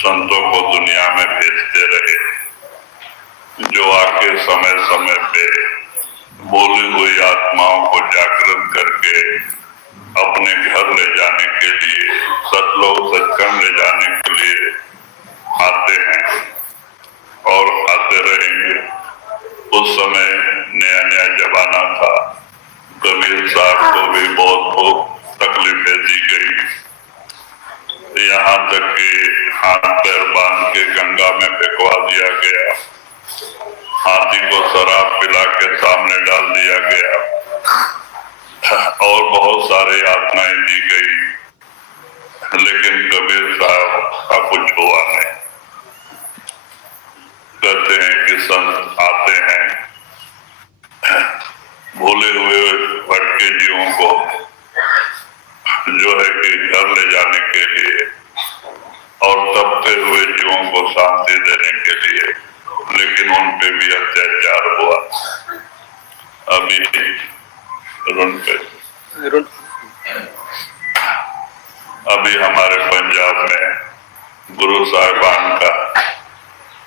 संतों को दुनिया में भेजते रहे, जो आके समय समय पे बोली हुई आत्माओं को जागृत करके अपने घर ले जाने के लिए, सतलोक सत्संग ले जाने के लिए आते हैं और आते रहेंगे। उस समय नया नया जमाना था, कबीर साहब को भी बहुत तकलीफें दी गई, यहाँ तक कि हाथ पैर बांध के गंगा में फेंकवा दिया गया, हाथी को शराब पिला के सामने डाल दिया गया और बहुत सारे यातनाएं दी गई, लेकिन कबीर साहब का कुछ हुआ नहीं। कहते हैं कि संत आते हैं भूले हुए भटके जीवों को जो है कि घर ले जाने के लिए और तपते हुए जीवों को शांति देने के लिए, लेकिन उन पे भी अत्याचार हुआ। अभी हमारे पंजाब में गुरु साहिबान का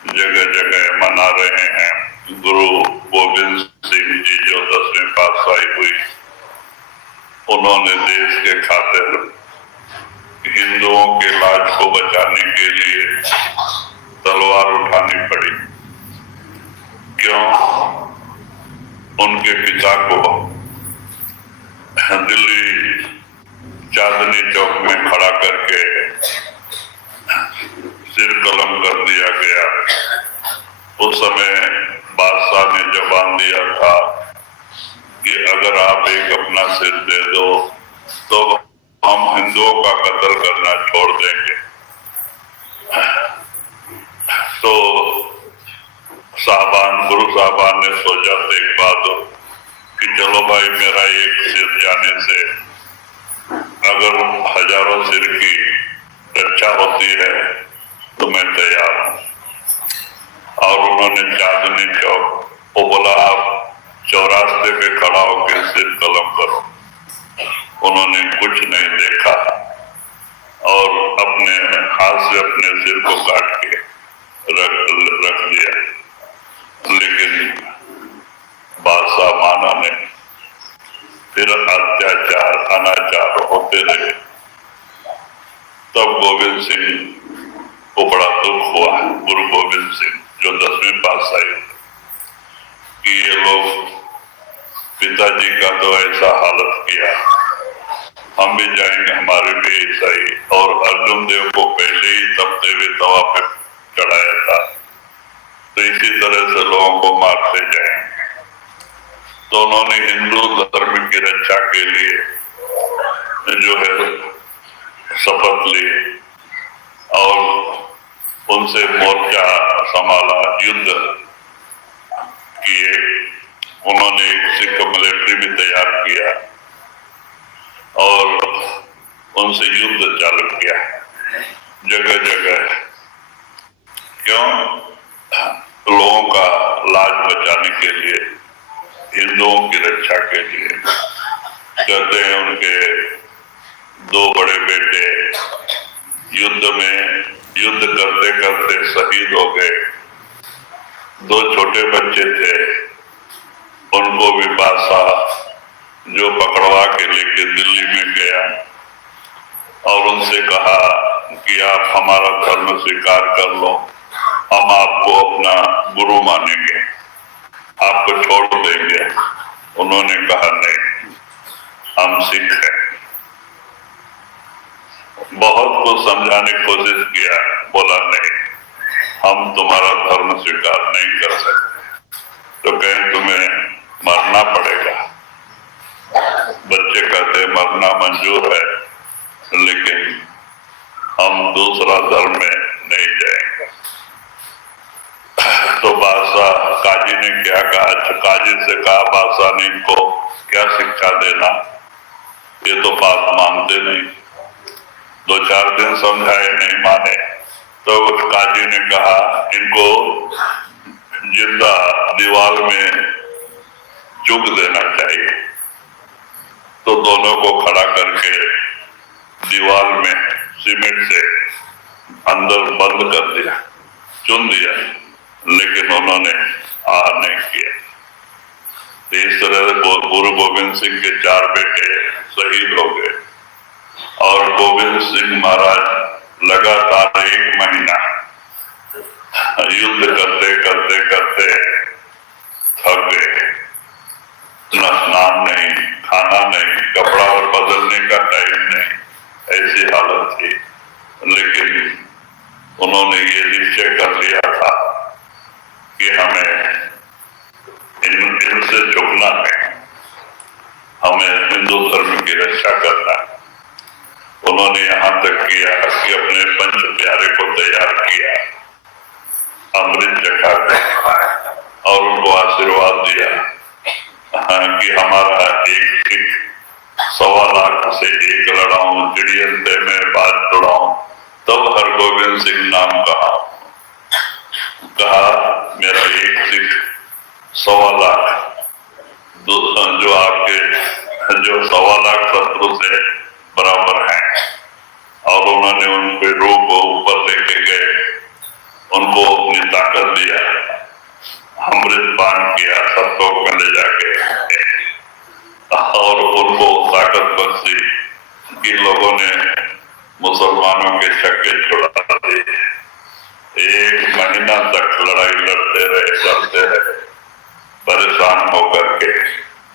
जगह जगह मना रहे हैं। गुरु गोविंद सिंह जी जो 10वीं पातशाही हुई, उन्होंने देश के खातिर हिंदुओं के लाज को बचाने के लिए तलवार उठानी पड़ी। क्यों? उनके पिता को दिल्ली चांदनी चौक में खड़ा करके सिर कलम कर दिया गया। उस समय बादशाह ने जबान दिया था कि अगर आप एक अपना सिर दे दो तो हम हिंदुओं का कत्ल करना छोड़ देंगे। तो साहबान, गुरु साहबान ने सोचा एक बात कि चलो भाई, मेरा एक सिर जाने से अगर हजारों सिर की रक्षा होती है तो मैं तैयार हूं। और उन्होंने चांदनी चौक को बोला, आप चौरास्ते पे खड़ा होकर सिर कलम करो। उन्होंने कुछ नहीं देखा और अपने हाथ से अपने सिर को काट के रख दिया, लेकिन बादशाह माना नहीं। फिर अत्याचार अनाचार होते रहे। तब गोविंद सिंह को बड़ा दुख हुआ, गुरु गोविंद सिंह जो 10वीं पातशाही, कि ये लोग पिताजी का तो ऐसा हालत किया, हम भी जाएंगे, हमारे भी ऐसा ही। और अर्जुन देव को पहले ही तपते हुए तवा पे चढ़ाया था, तो इसी तरह से लोगों को मारते जाएंगे। तो उन्होंने हिंदू धर्म की रक्षा के लिए जो है शपथ ली और उनसे मोर्चा संभाला, युद्ध किए। उन्होंने एक सिख मिलिट्री भी तैयार किया और उनसे युद्ध चालू किया जगह जगह। क्यों? लोगों का लाज बचाने के लिए, हिंदुओं की रक्षा के लिए। कहते हैं उनके 2 बड़े बेटे युद्ध करते करते शहीद हो गए। 2 छोटे बच्चे थे, उनको भी बादशाह जो पकड़वा के लेके दिल्ली में गया और उनसे कहा कि आप हमारा धर्म स्वीकार कर लो, हम आपको अपना गुरु मानेंगे, आपको छोड़ देंगे। उन्होंने कहा नहीं, हम सिख हैं। बहुत कुछ समझाने की कोशिश किया, बोला नहीं, हम तुम्हारा धर्म स्वीकार नहीं कर सकते। तो कहें तुम्हें मरना पड़ेगा। बच्चे कहते मरना मंजूर है, लेकिन हम दूसरा धर्म में नहीं जाएंगे। तो बादशाह काजी ने क्या कहा? काजी से कहा बादशाह ने इनको क्या शिक्षा देना, ये तो बात मानते नहीं। 2-4 दिन समझाए, नहीं माने। तो उस काजी ने कहा इनको जिंदा दीवार में चुभ देना चाहिए। तो दोनों को खड़ा करके दीवार में सीमेंट से अंदर बंद कर दिया, चुन दिया, लेकिन उन्होंने आहार नहीं किया। इस तरह गुरु गोविंद सिंह के 4 बेटे शहीद हो गए और गोविंद सिंह महाराज लगातार 1 महीना युद्ध करते करते करते थक गए। न स्नान नहीं, खाना नहीं, कपड़ा और बदलने का टाइम नहीं, ऐसी हालत थी। लेकिन उन्होंने ये निश्चय कर लिया था कि हमें इनसे झुकना है, हमें हिंदू धर्म की रक्षा करना है। उन्होंने यहाँ तक किया कि अपने पंच प्यारे को तैयार किया, अमृत चखा और उनको आशीर्वाद दिया कि हमारा एक सिख 1.25 लाख से 1 लड़ाऊं, चिड़ियन से मैं बात छुड़ाऊं। तब हरगोविंद सिंह नाम कहा मेरा एक सिख 1.25 लाख, जो आपके जो 1.25 लाख शत्रु से बराबर हैं। और उन्होंने उनके रूह को ऊपर लेके गए, उनको अपनी ताकत दिया, अमृत पान किया सबको ले जाके, और उनको ताकत बख्शी कि लोगों ने मुसलमानों के छक्के छुड़ा दिए। 1 महीना तक लड़ाई लड़ते रहे परेशान होकर के,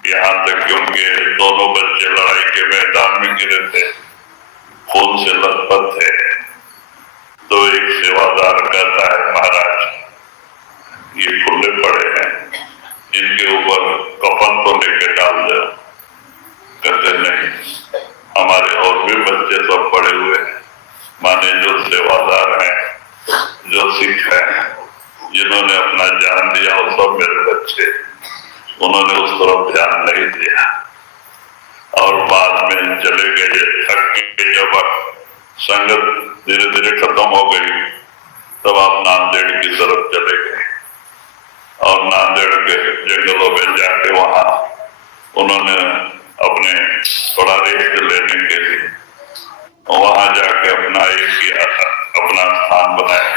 यहाँ तक कि उनके दोनों बच्चे लड़ाई के मैदान में गिरे थे, खून से लथपथ थे। तो एक सेवादार कहता है, महाराज ये खुले पड़े हैं, इनके ऊपर कफन तो लेके डाल दो। कहते नहीं, हमारे और भी बच्चे सब पड़े हुए हैं। माने जो सेवादार हैं, जो सिख हैं, जिन्होंने अपना जान दिया, वो सब मेरे बच्चे। उन्होंने उस तरफ ध्यान नहीं दिया और बाद में चले गए। थक के जब संगत धीरे धीरे खत्म हो गई, तब आप नांदेड़ की तरफ चले गए और नांदेड़ के जंगलों में जाके वहां उन्होंने अपने थोड़ा रेस्ट लेने के लिए वहां जाके अपना अपना स्थान बनाया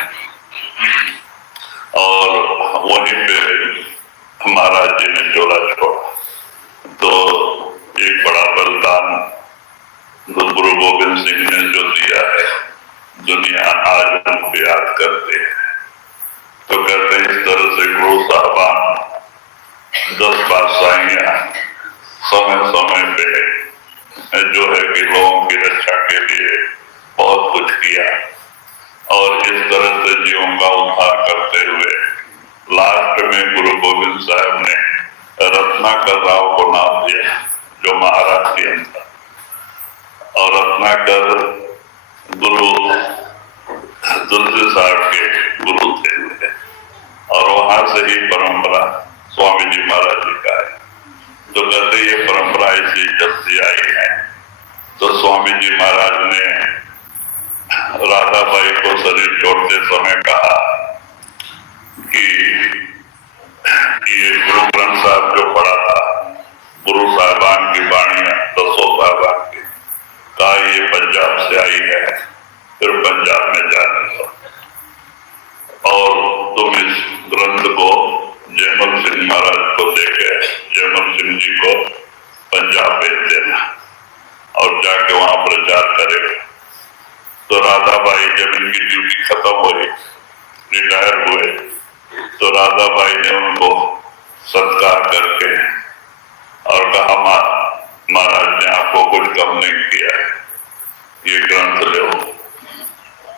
और वहीं पे महाराज जी ने चोला छोड़ा। तो एक बड़ा बलिदान गुरु गोविंद सिंह ने जो दिया है, दुनिया आज उनको याद करते हैं। तो कहते हैं इस तरह से गुरु साहबान 10 बादशाहियां समय समय पे जो है कि लोगों की रक्षा के लिए बहुत कुछ किया और इस तरह से जीवों का उद्धार करते हुए लास्ट में गुरु गोविंद साहब ने रत्नाकर राव को नाम दिया, जो महाराष्ट्रियन था। और रत्नाकर गुरु तुलसी साहब के गुरु थे और वहां से ही परंपरा स्वामी जी महाराज जी का है। तो कहते ये परंपरा ऐसी चलती आई है। तो स्वामी जी महाराज ने राधाबाई को शरीर छोड़ते समय कहा कि ये गुरु ग्रंथ साहब जो पढ़ा था, गुरु साहबान की वाणियां 10 साहबान की, कहा ये पंजाब से आई है, फिर पंजाब में जाने दो और तुम इस ग्रंथ को जयमल सिंह महाराज को देके जयमल सिंह जी को पंजाब भेज देना और जाके वहां प्रचार करेगा। तो राधाबाई जब इनकी ड्यूटी खत्म हुई, रिटायर हुए, तो राधाबाई ने उनको सत्कार करके और कहा महाराज ने आपको कुछ कम नहीं किया है, ये ग्रंथ लो,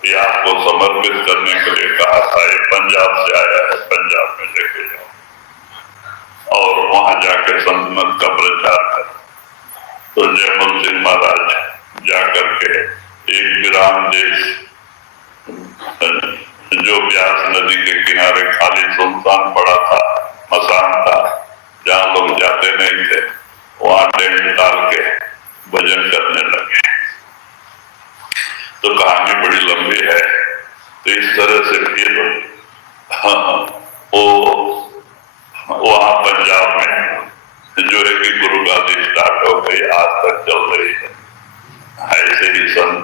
ये आपको समर्पित करने के लिए कहा था, ये पंजाब से आया है, पंजाब में लेके जाओ और वहां जाके संत मत का प्रचार कर। तो जयमल सिंह महाराज जाकर के एक वीरान देश जो व्यास नदी के किनारे खाली सुनसान पड़ा था, मसान था, जहां लोग जाते नहीं थे, वहां टेंट डाल के भजन करने लगे। तो कहानी बड़ी लंबी है। तो इस तरह से फिर वो वहां पंजाब में जो है कि गुरु गादी स्टार्ट हो गई, आज तक चल रही है। ऐसे ही संत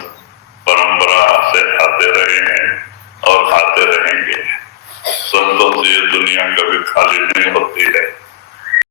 परंपरा से आते रहे हैं दुनिया कभी खाली नहीं होती है।